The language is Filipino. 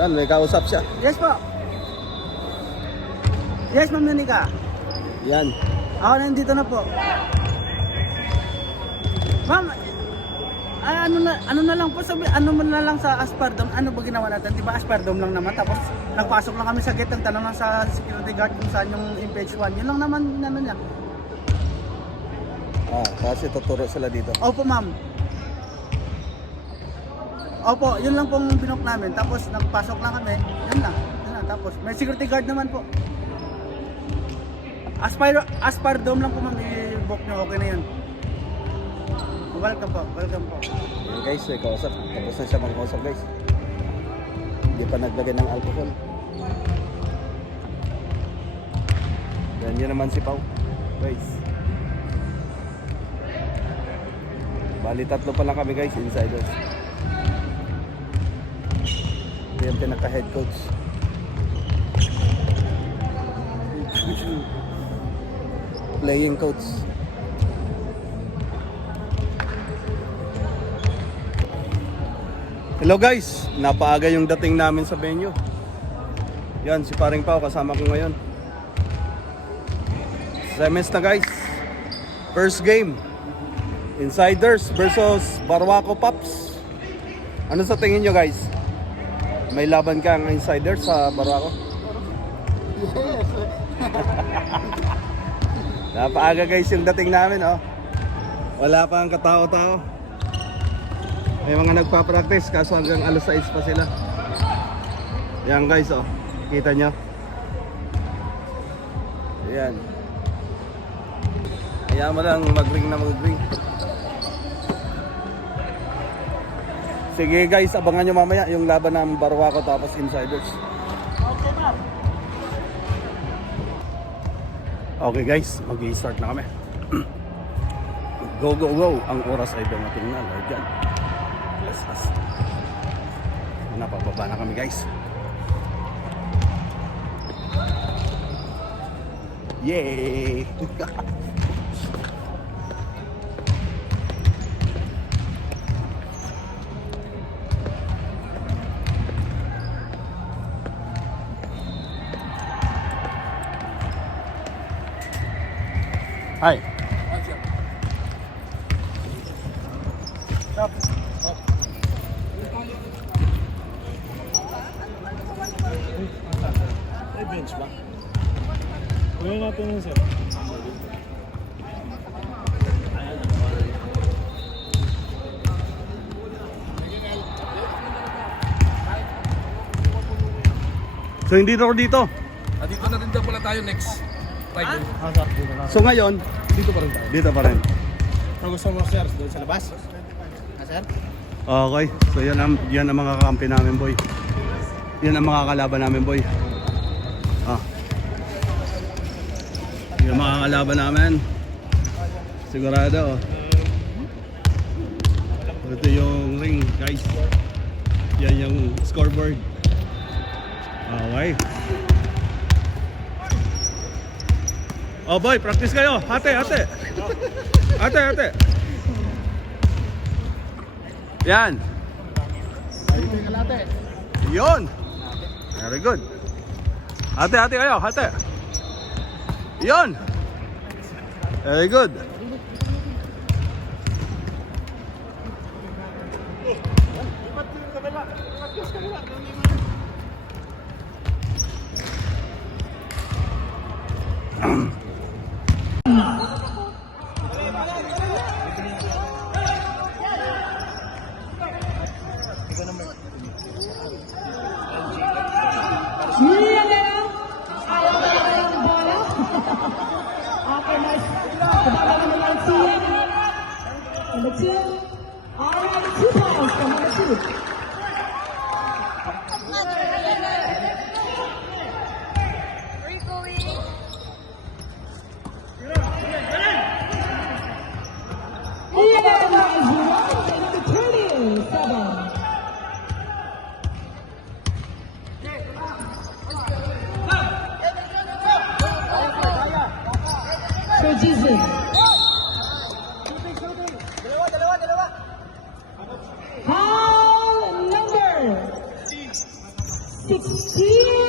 Yan, may kausap siya. Yes po. Yes, Ma'am Monica. Yan. Ako nandito na po. Ma'am, ano na lang po sabi, ano mo na lang sa Aspardome, ano ba ginawa natin? 'Di ba Aspardome lang naman tapos nagpasok lang kami sa gate, ang tanong lang sa security guard kung saan yung MPH1. Yun lang naman ano niya. Kasi tuturo sila dito. Opo, ma'am. Opo, yun lang pong binok namin. Tapos nagpasok lang kami. Yun lang. Tapos may security guard naman po. Aspardome lang po, ma'am. I-book nyo. Okay na yun. Welcome po. Welcome po. Yan guys, may kausap. Tapos na siya mag-kausap guys. Hindi pa naglagay ng alcohol. Yan naman si Pau. Guys. Bali tatlo pa lang kami guys, insiders. Ito yung pinaka-head coach. Playing coach. Hello guys, napaaga yung dating namin sa venue. Yan, si Paring Pao kasama ko ngayon. Semis na guys. First game. Insiders versus Barwaco Pops. Ano sa tingin nyo guys? May laban ka ang Insiders sa Barwaco? Yes. Napaaga guys yung dating namin oh. Wala pa ang katao-tao. May mga nagpa-practice kaso hanggang alas 6 pa sila. Yan guys oh. Kita nyo? Ayan. Kaya mo lang mag-ring na mag-ring. Sige guys, abangan nyo mamaya yung laban ng Barwaco tapos Insiders. Okay, ma'am. Okay guys, mag-i-start na kami. Go, go, go. Ang oras ay dumating na. Lord God. Bless us. Napababa na kami guys. Yay! Hi. Stop. May bench ba? Kunin natin yun, sir. So hindi na ako dito. Dito na rin daw pala tayo next Friday. Sir, dito na. So ngayon, Dito pa rin tayo. dito pa rin. Ano gusto mo, sir? Doon sa labas? Sir? Okay. So yan ang mga kakampi namin, boy. Yan ang mga kalaban namin, boy. Yan ang mga kalaban namin. Sigurado. Ito yung ring, guys. Yan yung scoreboard. Okay. Oh boy, practice kayo. Ate. Ate. Yan. Dito yung kalate. Yun. Very good. Ate kayo, ate. Yun. Very good. Number 2, alright, 2 pounds for number 2. So Jesus. Hall number 16